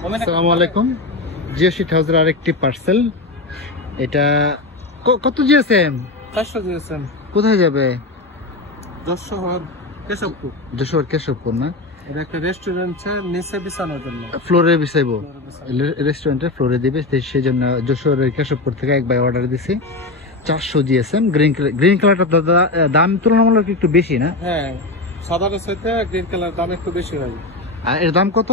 আসসালামু আলাইকুম। জিও শিট হাউসের আরেকটি পার্সেল। এটা কত জিএসএম? 400 জিএসএম। কোথায় যাবে? যশোর কেশবপুর। যশোর কেশবপুর না? এটা একটা রেস্টুরেন্টে নিচে বিছানোর জন্য। ফ্লোরে বিছাইবো, রেস্টুরেন্টের ফ্লোরে দিবে, সেই জন্য যশোরের কেশবপুর থেকে এক ভাই অর্ডার দিছি। 400 জিএসএম গ্রিন কালারটা দাম তুলনামূলক একটু বেশি না? হ্যাঁ, সাদার সাথে গ্রিন কালার দাম একটু বেশি হয়। আর এর দাম কত?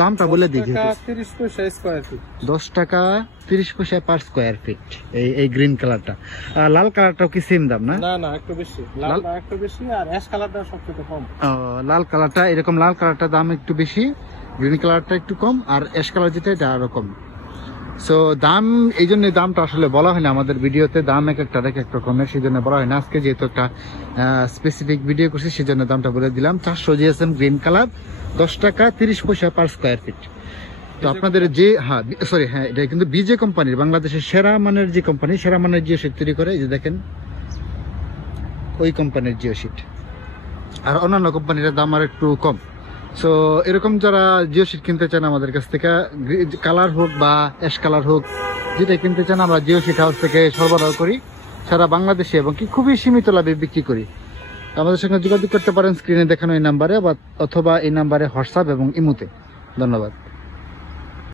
দামটা বলে দিই। 30 পয়সা স্কয়ার ফিট। 10 টাকা 30 পয়সা পার স্কয়ার ফিট এই গ্রিন কালারটা। লাল কালারটাও কি সেম দাম না? না না, একটু বেশি। লালটা একটু বেশি আর অ্যাশ কালারটা সবচেয়ে কম। লাল কালারটা এরকম, লাল কালারটা দাম একটু বেশি, গ্রিন কালারটা একটু কম, আর অ্যাশ কালার যেটা এটা আরো কম। সো দাম এই জন্য দামটা আসলে বলা হয় না আমাদের ভিডিওতে, দাম এক একটা রকমের, সেই জন্য বলা হয় না। আজকে যেহেতু একটা স্পেসিফিক ভিডিও করছি সেই জন্য দামটা বলে দিলাম। 400 জিএসএম গ্রিন কালার, 10 টাকা 30 পয়সা পার স্কয়ার ফিট। তো আপনাদের যে হ্যাঁ এটা কিন্তু বিজে কোম্পানির, বাংলাদেশের সেরা মানের যে কোম্পানি, সেরা মানের জিও শিট তৈরি করে, এই যে দেখেন ওই কোম্পানির জিও শিট। আর অন্যান্য কোম্পানির দাম আর একটু কম। সো এরকম যারা জিও শিট কিনতে চান আমাদের কাছ থেকে, কালার হোক বা অ্যাশ কালার হোক, যেটা কিনতে চান আমরা জিও শিট হাউস থেকে সরবরাহ করি সারা বাংলাদেশে, এবং কি খুবই সীমিত লাভে বিক্রি করি। আমাদের সঙ্গে যোগাযোগ করতে পারেন স্ক্রিনে দেখানো এই নাম্বারে, অথবা এই নাম্বারে হোয়াটসঅ্যাপ এবং ইমোতে। ধন্যবাদ।